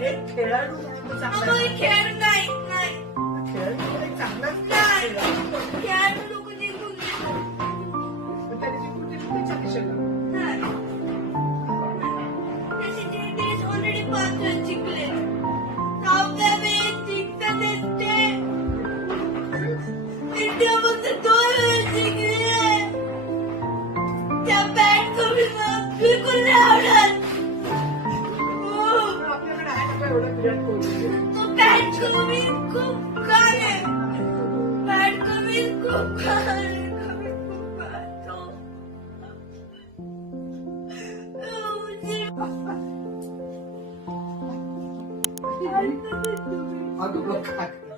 खेळाडू चांगला खेळ नाही खेळाडू चांगला एवढं विराट कोहली खूप काय?